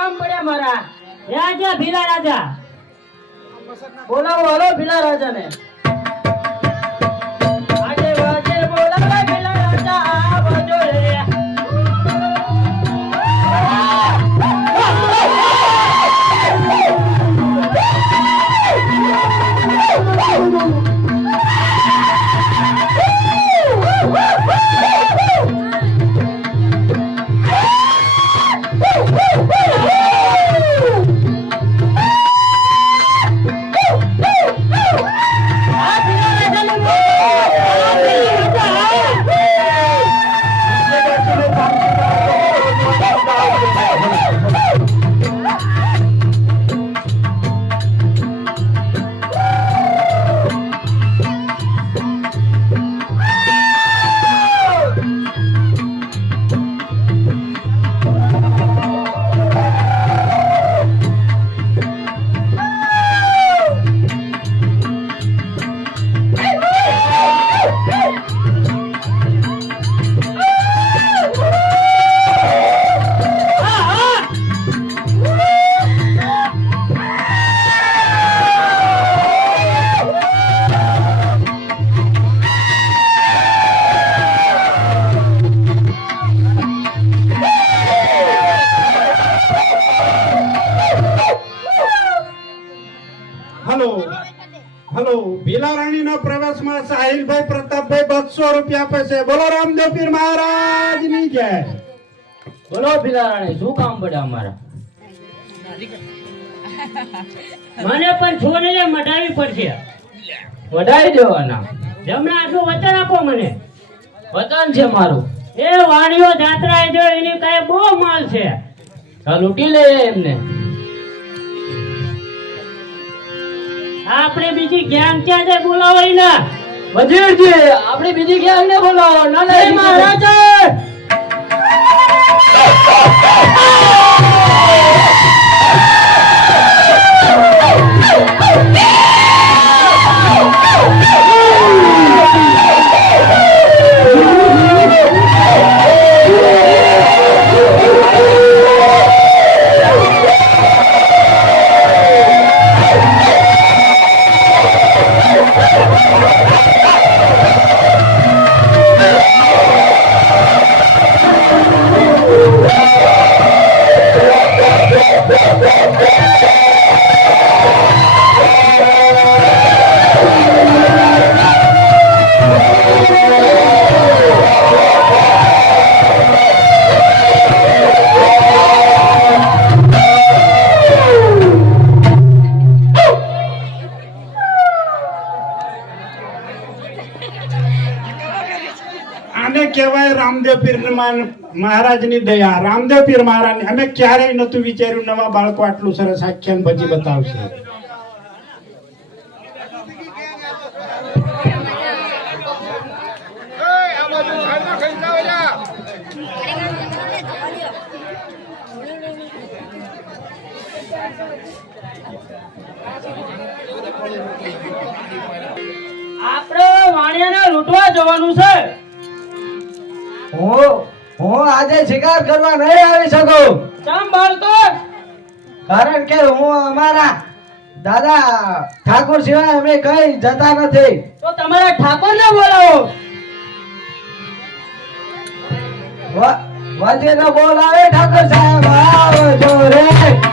કામ પડ્યા મારા. રાજા ભીલા રાજા. બોલાવો હાલો ભીલા રાજાને. હલો. હલો. ભીલા રાણીના પ્રવાસમાં સાહિલભાઈ પ્રતાપભાઈ બસો રૂપિયા આપે છે. બોલો રામદેવ પીર મહારાજની જય. બોલો ભીલા રાણી શું કામ પડે અમારા? મને પણ છોડીને મઢાવી પડશે. વધારી દેવાના. જમણા આટલું વચન આપો મને. વતન છે મારું. એ વાણીઓ જાત્રા જો એની કઈ બહુ માલ છે. લૂંટી લઈએ એમને. આપણે બીજી ગેંગ ક્યાં છે બોલાવો ને વજીરજી આપણે બીજી ગેંગ ને બોલાવો. ના ના મહારાજા! આને કહેવાય રામદેવ પીર મહારાજની દયા. રામદેવ પીર મહારાજ અમે ક્યારેય નતું વિચાર્યું નવા બાળકો આટલું સરસ આખ્યાન ભજી બતાવશે. આપણે વાણિયાને લૂંટવા જવાનું છે. હું હું આજે શિકાર કરવા નહીં આવી શકું. ચમ બાળકો? કારણ કે હું અમારા દાદા ઠાકોર સિવાય અમે કઈ જતા નથી. તો તમારા ઠાકોરને બોલાવો. વજે બોલાવે ઠાકોર સાહેબ આવે ઠાકોર સાહેબ